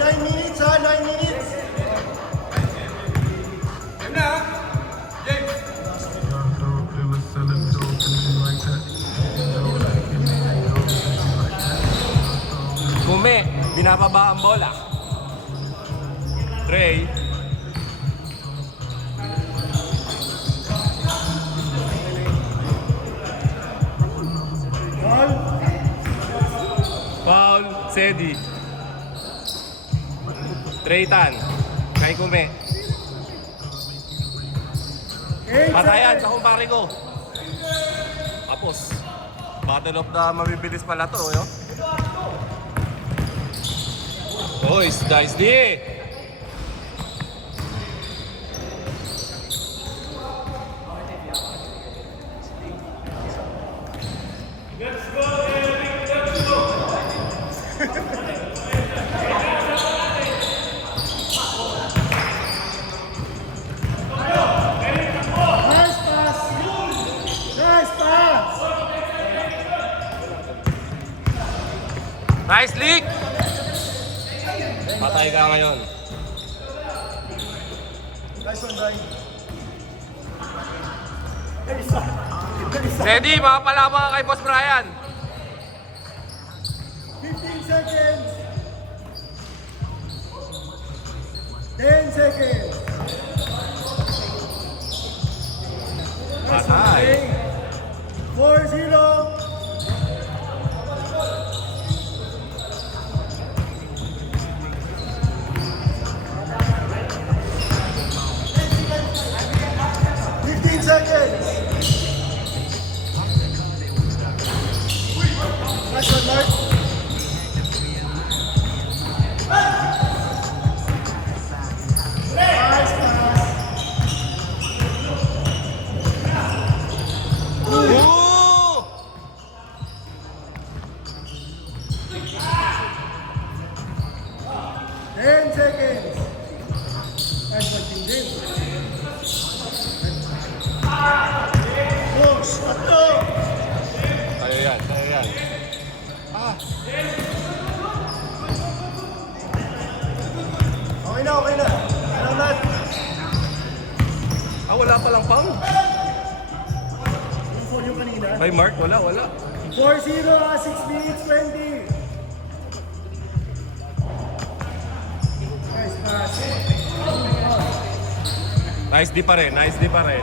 9 minutes ha, 9 minutes. Yan na, James. Kume, binababa ang bola. Trey. Ball. Foul, Sedi. Treytan. Kay Kume. Patayan sa kumpare ko. Tapos. Battle of the mabibilis pala to, yo. Boys, guys, di. Nice pass. Nice pass. Nice leak! Patay ka ngayon. Nice one, Brian. Sedi, makapalaban ka kay Boss Brian. 15 seconds. 10 seconds. Nice one, Patay. Brian. 4-0. Seconds. Nice one, Mark. Nice pass. Ooh! 10 seconds. Nice one, King James. Push, tatlo. Tayo yan, tayo yan. Okay na, okay na. Salamat. Wala palang pang. Yung phone yung kanina. Kay Mark, wala. 4-0, 6 minutes, 20. Nice pass. Nice di pa rin. Nicely, nicely.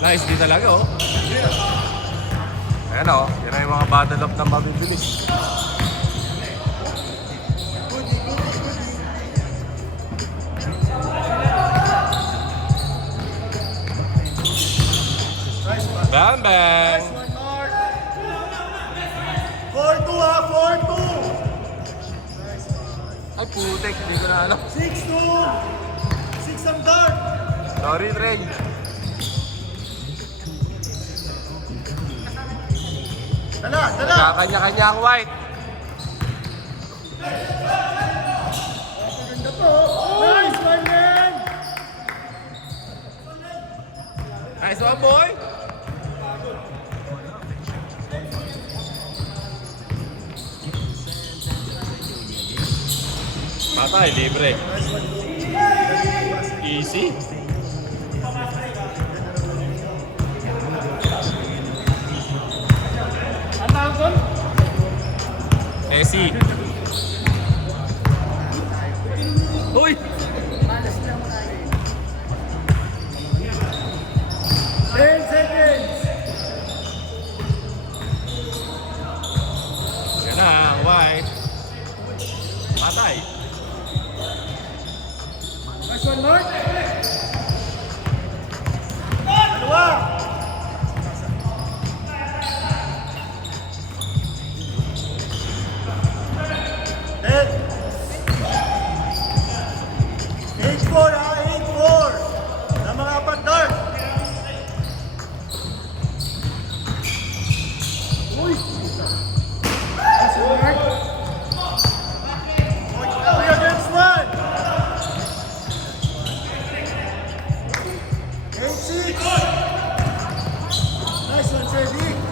Nice di talaga, oh. Ayan, oh. Yan ang yung mga battle of na mabibilis. Nice pass. Bang, bang! Nice one, Mark. 4-2 ha, 4-2. Ay, putek. Hindi ko na alam. 6-2. 6 ang dart. Sorry, Trey. Dala. Kanya-kanya ang white. Maganda po. Nice one, man. Nice one, boy. Patay, libre. Easy. Ang tawag doon? Messi. Uy! 10 seconds. Yan na, white. Patay. Nice one, Mark. Dalawa.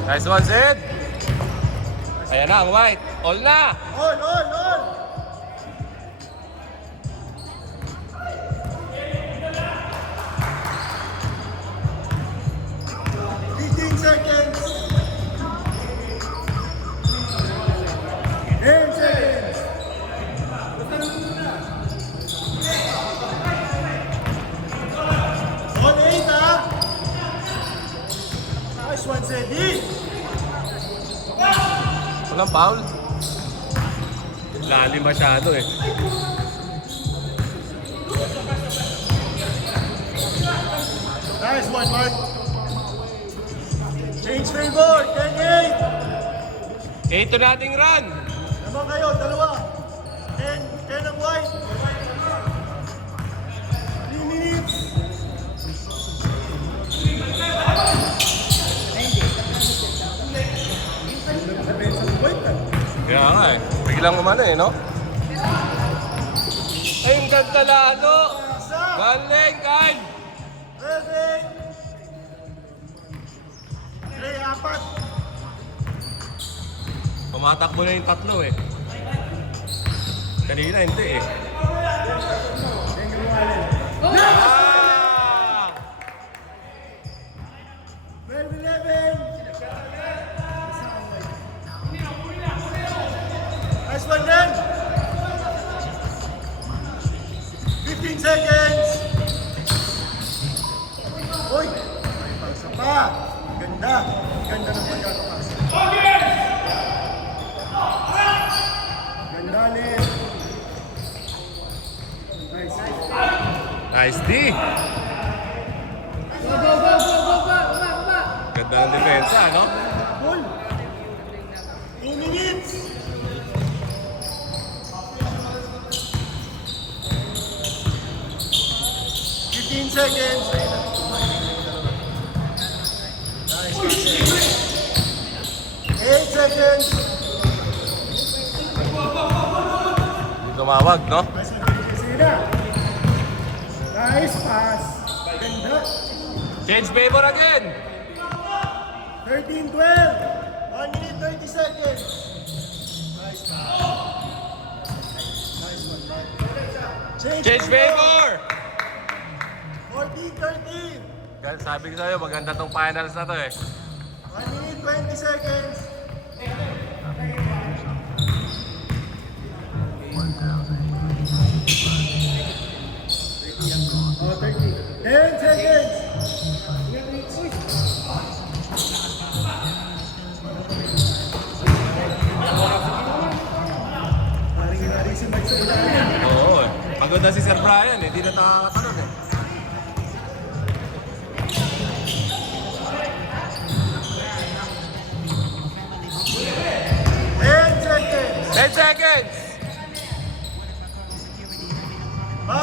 Nice one, Zed. Ayan na, ang white. All na. All! 15 seconds. 10 seconds. All 8, ha? Nice one, Zeddy. Walang foul. Lalim masyado eh. Nice one, Mark. Change favor, 10-8. 8 to nating run. Naman kayo, dalawa. 10 ang white. 3 minutes. Kaya nga eh. Biglang umano eh, no? Ay, ang ganda lalo. Galing, Kyle. 7. 3, 4. Tumatakbo na yung tatlo eh. Kanina hindi eh. Ah! 12-11. Nice one then. 15 seconds. Uy, may pagsa pa. Ganda. Ganda ng pagkakapasa. Ganda ulit. Nice. Nice D. Ganda ng depensa, no? Ball. 2 minutes. Seconds. Nice. 8 seconds. Tumawag, no? Nice pass. Ganda. Change favor again. 13-12. 1 minute 30 seconds. Nice pass. Nice one, Mark. Change favor. 14-13. Kaya sabi ko sa'yo, maganda tong finals na to eh. 1 minute 20 seconds. Oh, 30. 10 seconds. Hari-hari si Mike sa ilalim. Oo eh. Pagod na si Sir Brian eh, di na nakakatalon eh. Ten seconds! 5.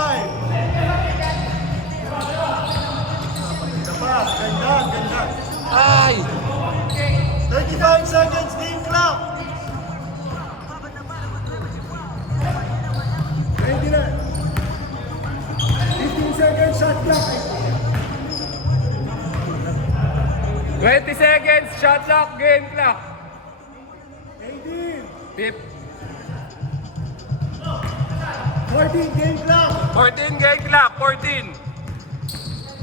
Ganda. Ay! 35 seconds, game clock. Ready na. 15 seconds, shot clock. 20 seconds, shot clock, game clock. 18. Pip. 14, game clock. 14 game clock, 14.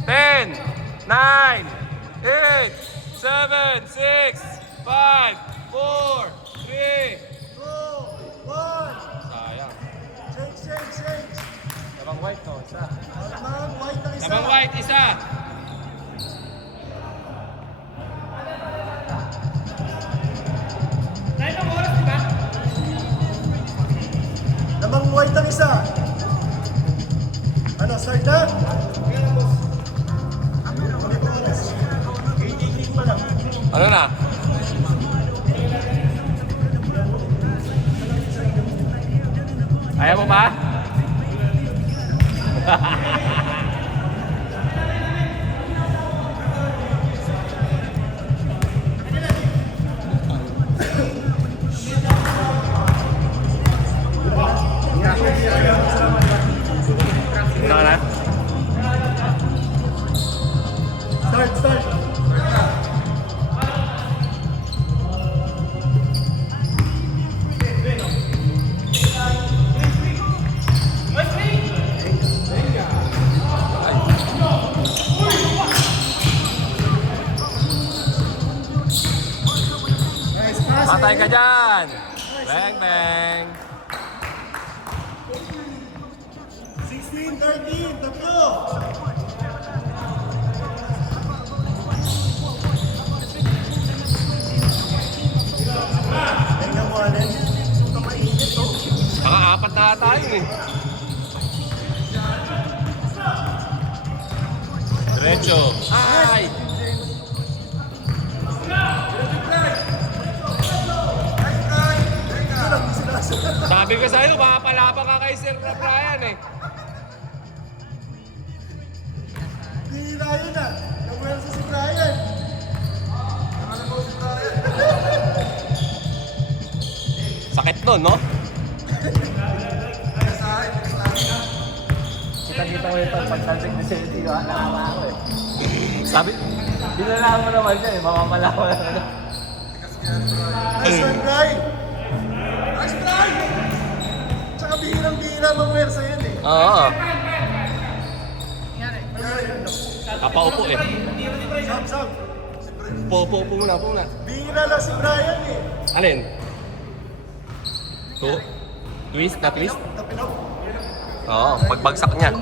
10, 9, 8, 7, 6, 5, 4, 3. 2, 1. Sayang. Change. Lamang white no, isa. Lamang white ng isa. Lamang white, isa. Lamang white ng isa. Ano, start na? 18 pa lang. Ano na? Ayaw mo pa? Saan na? Start. Patay ka dyan! Bang, bang! 16-13, tatlo! Tingnan mo, Allen. Mainit, oh. Baka apat na ata yun eh. Diretso. Ay! Sabi ko sa'yo, makapalapa ka kay Sir Brian eh. Bihira yun ah. Nagwelsa si Brian. Sakit nun, no? Kita-kita mo ito, pagtalsik ni Senti, nakakawa ako eh. Sabi, Dinala mo naman siya eh, mamamalawa lang ano. Nice one, Brian. Nice, Brian. Tsaka bihirang-bihira magwersa yun eh. oo. Kapaupo eh. Sab. Upo muna, upo muna. Bihira lang si Brian eh. Alin? To? Twist na twist? Tapinok. Oo, pagbagsak niya.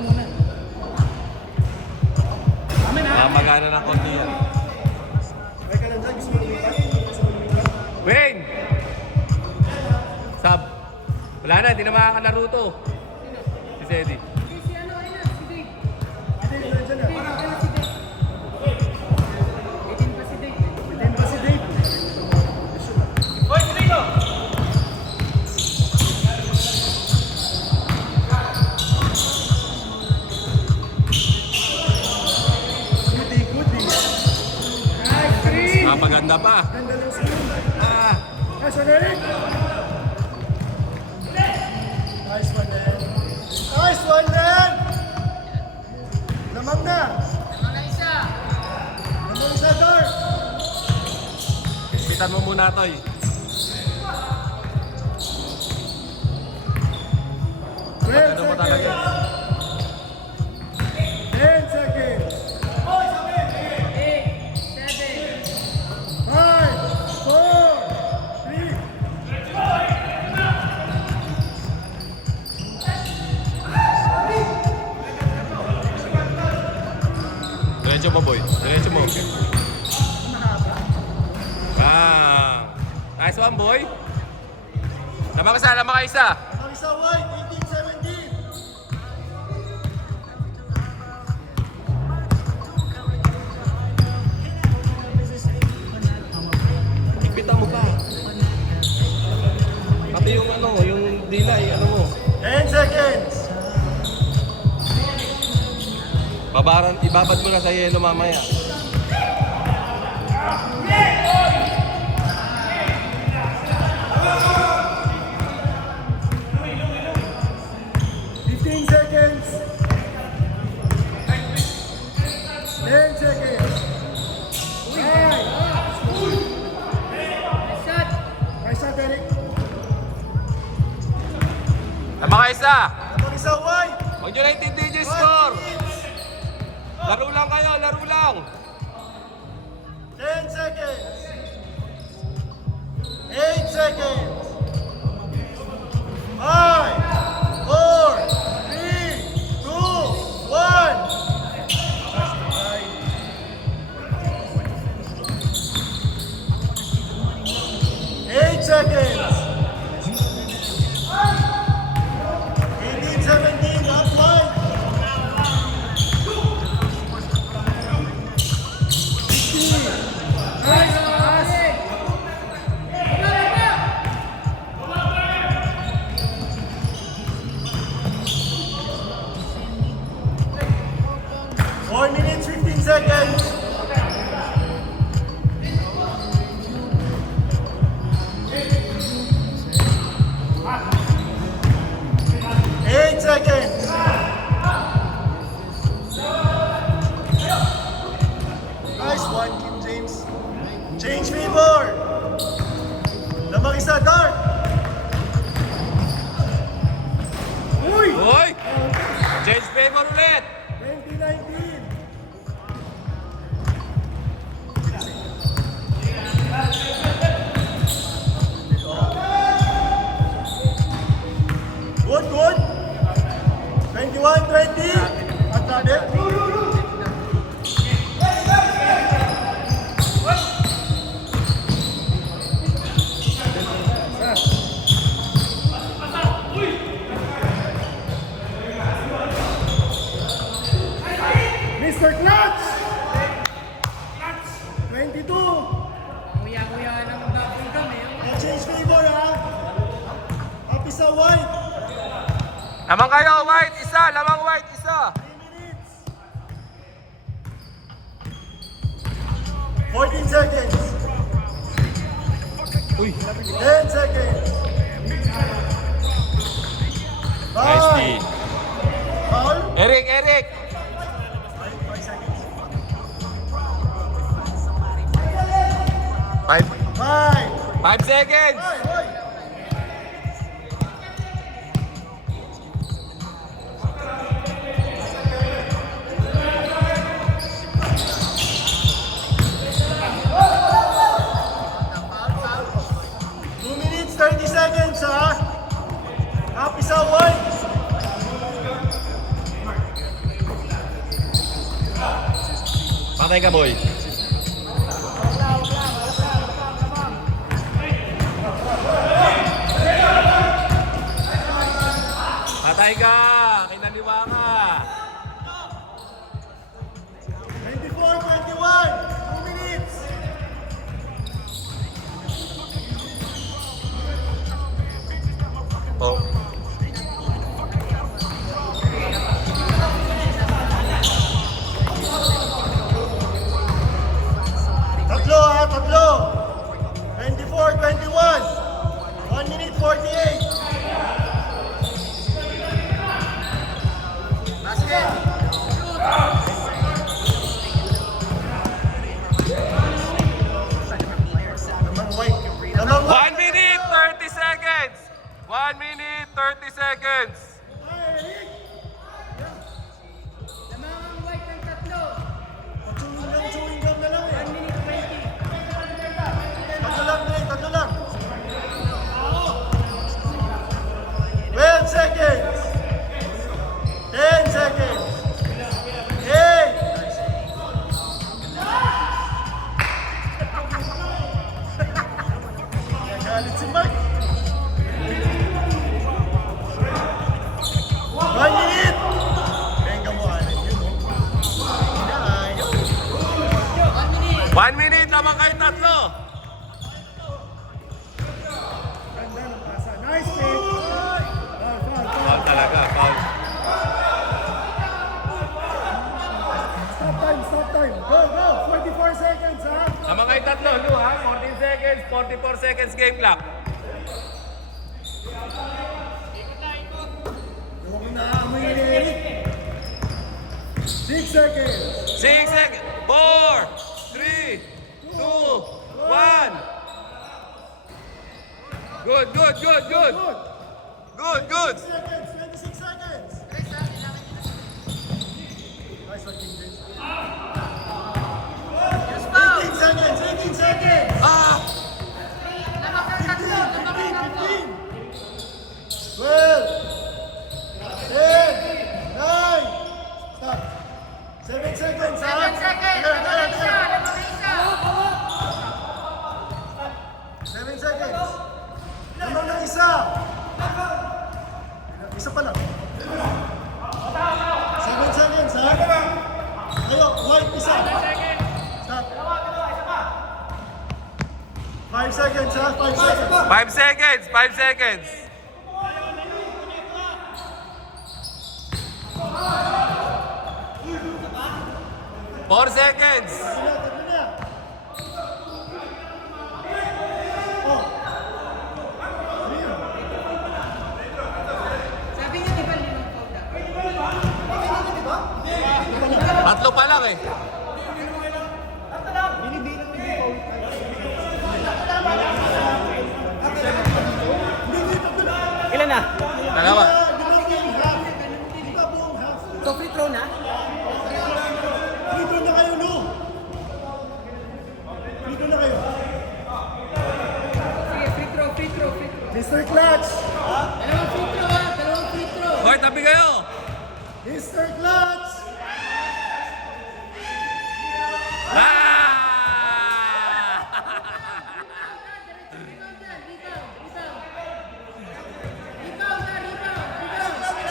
Magana ng konti yan. Ay ka lang dyan, gusto mo lumipat? Wayne! Sab. Wala na, hindi na makakalaro to. Si Sedi. Maganda pa. Ganda lang sa'yo. Ah, Nice one, Eric. Nice one, Nen. Nice one, Nen. Lamang na. Lamang isa, Dark. pitan mo muna, Toy. Ano mo talaga? 10 seconds. 5, 4, 3. Diretso mo, boy. Diretso mo. Bang! Nice one, boy. Lamang ka isa. Lamang isa, White. 18-17. Ipitan mo pa. Pati yung yung delay, mo. 10 seconds. Ibabad mo na sa yelo mamaya. Seconds. 10 seconds. 5. Nice shot, Eric. Lamang ka isa. Lamang isa, White. Huwag nyo naintindihin yung score. Laro lang kayo, laro lang. 10 seconds. 8 seconds. 5, 4, 3, 2, 1. 8 seconds. 18-17, not one. 16. Nice pass. Four minutes, 15 seconds. Eight seconds. Nice one, Kim James. Change favor. Lamang isa, Dark. Uy! Hoy! Change favor ulit. 2019. white. Lamang kayo, white, isa. Lamang white, isa. 14 seconds. Uy. 10 seconds. Nice D. Foul. Eric, Eric. 5 seconds. 5 5. seconds. Hoy. Two minutes, 30 seconds, ha? Happy sa white. Patay ka, boy. Patay ka. Kinaliwa ka. 24-21. 2 minutes. Oh. Tatlo, ha? Tatlo. 24-21. 1 minute 48. Lamang white. Lamang white. 1 minute, 30 seconds. 1 minute, 30 seconds. Chewing gum na lang eh. Tatlo lang, Dre. Tatlo lang. 12 seconds. 10 seconds. 8. Galit si Mark. 1 minute. Benga mo, Allen. Yun, oh. Ayaw. 1 minute, lamang kayo tatlo. Ganda ng pasa. Nice pick. Foul talaga, foul. Stop time, stop time. Go, go. 44 seconds, ha? Lamang kayo tatlo, Lu, ha? 14 seconds, 44 seconds game clock. Huwag na amoy ni Eric. 6 seconds. 6 seconds. 4, 3, 2, 1. Good, good, good, good. Good. Good, good. Seconds, 26 seconds. Nice one, King James. 18 seconds, 18 seconds. Ah! 15, 12, 10, 9. Stop. 7 seconds, ha? 7 seconds. Teka, teka, teka. Lamang isa. 7 seconds. Lamang ng isa. Isa pa lang. 7 seconds, ha? Ayo, white isa. Stop. 5 seconds, ha? 5 seconds. 5 seconds, 5 seconds. Four seconds. Tatlo na, tatlo na. Oh. Ano yun? Sabi niya, di ba, limang powder? Tatlo pa lang eh. Ilan na? Dalawa. Di ba buong half? Di ba buong half? So free throw na? Free throw na kayo, Lu. Free throw na kayo. Sige, free throw, free throw, free throw. Mr. Clutch. Dalawang free throw, ha? Dalawang free throw. Hoy, tabi kayo. Mr. Clutch. Ah!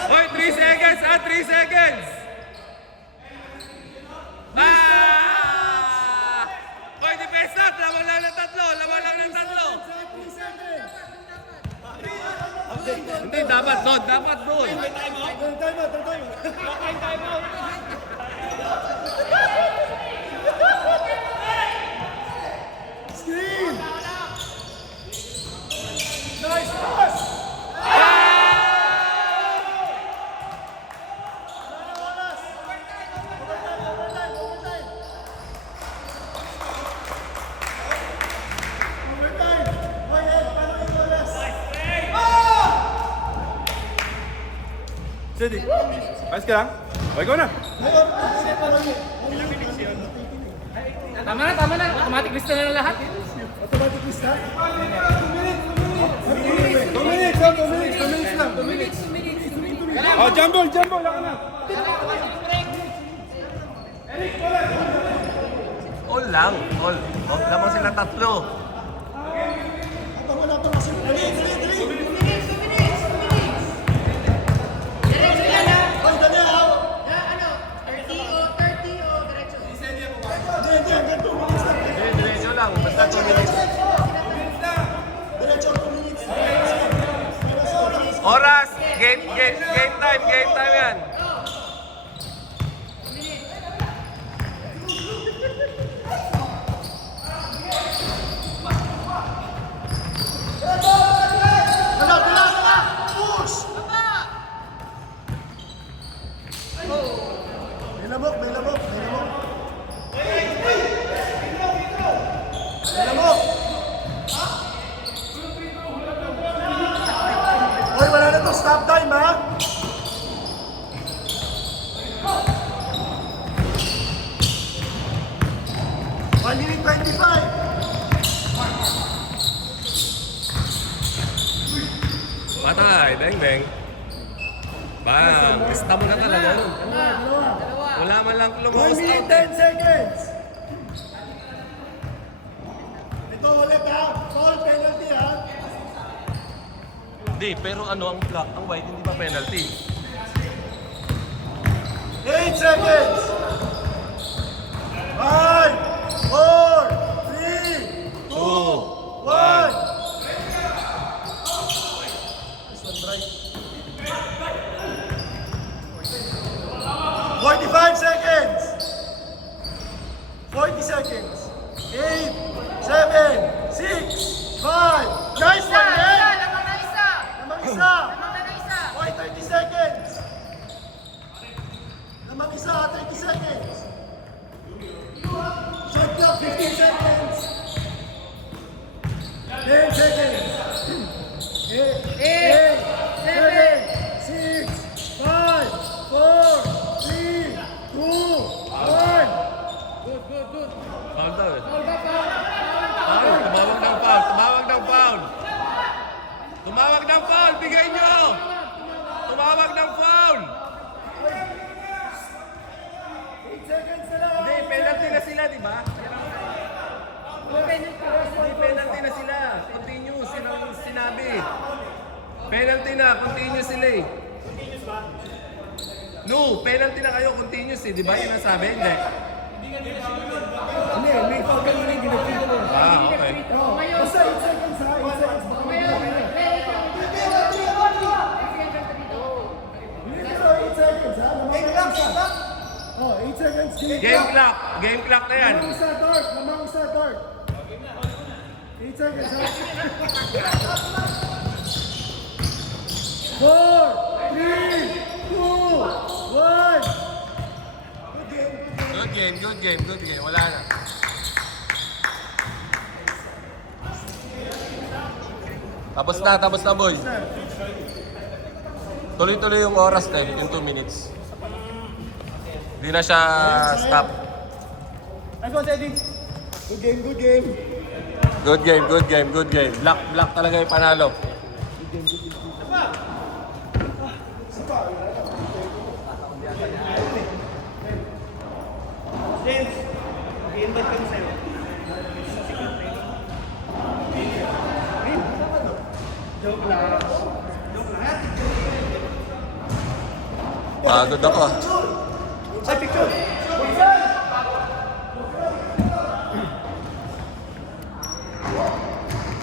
Hoy, 3 seconds, 3 seconds. Ah! Hoy, depensa, lamang lang ng tatlo, lamang lang ng tatlo. 3 seconds. Hindi, dapat doon. Dapat doon. Screen! Nice pass! Overtime! Go ahead, paano yung oras? Steady. Ayos ka lang? Okay, go na. Tama na. Automatic list na lahat. Automatic list ha? 2 minutes lang. 2 minutes. Oh, jump ball, lang na. All lang. All. Oh, lamang sila tatlo. Habang wala pa kasi. Dali! Diretso yan ha. Ay, dali ha! Ano? 30 o diretso? Hindi, hanggang 2 minutes lang. Hindi, diretso lang. Basta 2 minutes. Diretso 2 minutes. Oras! Game time yan. Dala! Push! May lamok! May lamok! Hoy, wala na to. Stop time, ha? One minute 25. Patay. Beng. Bang. Lista mo na talaga nun. Wala man lang 1 lumabas minute out. 10 seconds. Ito ulit ha. Foul penalty ha. Hindi, pero ano ang black, ang white, hindi ba penalty? 8 seconds. 5, 4, 3, 2, 1. This one right. 45 seconds. 40 seconds. 8, 7, 6, 5. Nice one, man. Lamang isa. Okay, 30 seconds. Lamang isa, 30 seconds. Shot clock, 15 seconds. 10 seconds. 8, 7, 6, 5, 4, 3, 2, 1. Good. Foul daw eh. Foul ba? Foul, tumawag ng foul, bigay nyo! Tumawag ng foul! 8 seconds na lang. Hindi, penalty na sila, di ba? Hindi, penalty na sila. Continuous, yun ang sinabi. Penalty na, continuous sila eh. No, penalty na kayo, continuous eh, di ba? Yun ang sabi, hindi. Hindi, may foul ka nila, ginagpito mo. Ah, okay. Basta 8 seconds ha, 8 seconds. Hindi pero 8 seconds ha, lamang isa. Oh, 8 seconds, Game clock na yan. lamang isa, Dart. 8 seconds ha. 4, 3, 2, 1. Good game. Wala na. Tapos na boy. Tuloy-tuloy yung oras din, yung 2 minutes. Hindi na siya stop. Nice one, Teddy. Good game. Good game. Black talaga yung panalo. James, i-invite kami sa'yo. Joke lang. Pagod ako ah. Ay, picture!